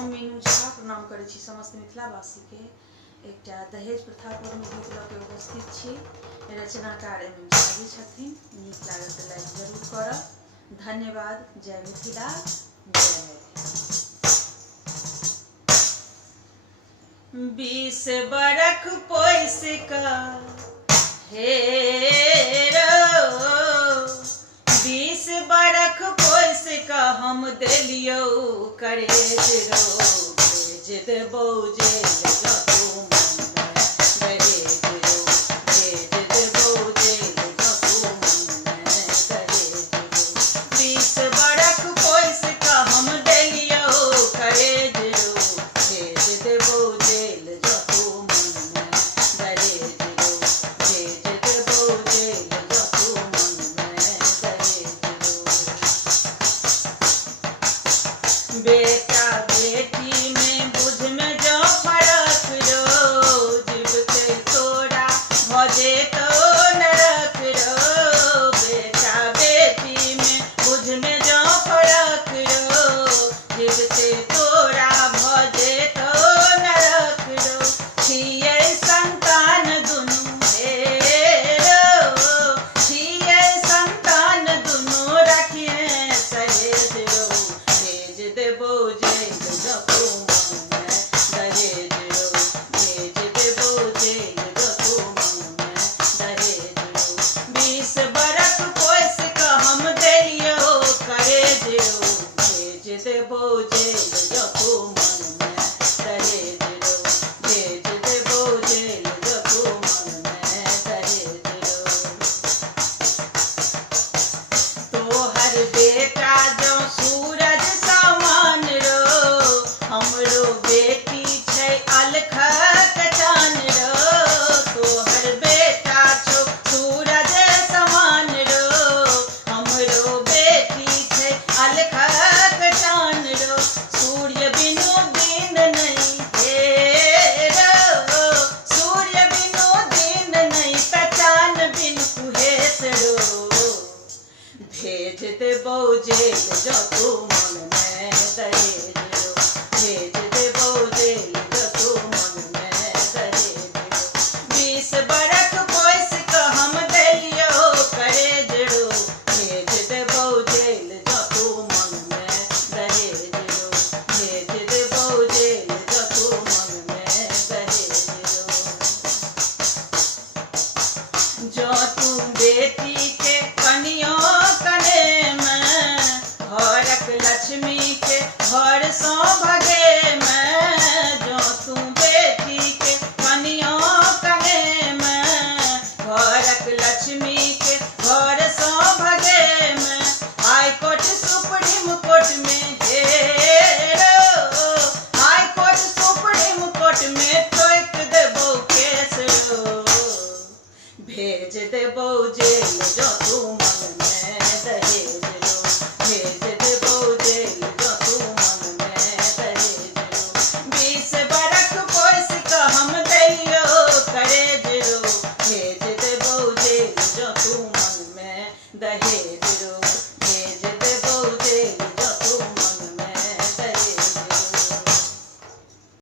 हम मीनू झा प्रणाम करै छी समस्त मिथिलावासी के। एकटा दहेज प्रथा पर में गीत लऽ के उपस्थित छी। रचनाकार एम एम शाही छथिन। नीक लागत तऽ लाइक जरूर करब। धन्यवाद। जय मिथिला, जय मैथिली। 20 बरख पोइस कऽ हेरो, 20 बरख पोइस कऽ हम देलियौ करेज रो। भेज देबौ जेल जतौ मन में दहेज रो। भेज देबौ जेल जतौ मन में दहेज रो। 20 बरख पोइस कऽ हम देलियौ करेज रो। भेज देबौ जेल जतौ मन में दहेज रो। भेज देबौ जेल जतौ मन में दहेज रो। बेटा बेटी में बुझ में जो फरक रो। जीवते तोरा भजे तो नरक रो। बेटा बेटी में बुझ में जो फरक रो। जीवते तोरा भजे तो नरक रो। छियै संतान दुनू हेरो, छियै संतान दुनू रखिए सहेज रो। भेज देबौ जेल जतौ मन में दहेज रो। भेज देबौ जेल जतौ मन में दहेज रो। 20 बरख पोइस कऽ हम देलियौ करेज रो। भेज देबौ जेल जतौ मन में दहेज रो। भेज देबौ जेल जतौ मन में दहेज रो। तोहर बेटा जो सूरज समान रो। हमरो बेटी छै अलखक चान रो। तोहर बेटा छौ सूरज समान रो। हमरो बेटी छै अलखक चान रो। सूर्य बिनु दिन नहीं हेरो, सूर्य बिनु दिन नहीं पहचान बिनु कुहेस रो। भेज देबौ जेल जतौ मन में दहेज रो। भेज देबौ जेल जतौ मन में दहेज रो। 20 बरख पोइस कऽ हम देलियौ करेज रो। भेज देबौ जेल जतौ मन में दहेज रो। भेज देबौ जेल जतौ मन में दहेज रो। जो तू बेटी के कनियो कने में, घरक लक्ष्मी के घर सँ भगे में। जो तू बेटी के कनियो कने में, घरक लक्ष्मी के घर सँ भगे में। हाई कोर्ट सुप्रीम कोर्ट में हेरो, हाई कोर्ट सुप्रीम कोर्ट में ठोक देबौ केस रो। भेज देबौ जेल जतौ मन में दहेज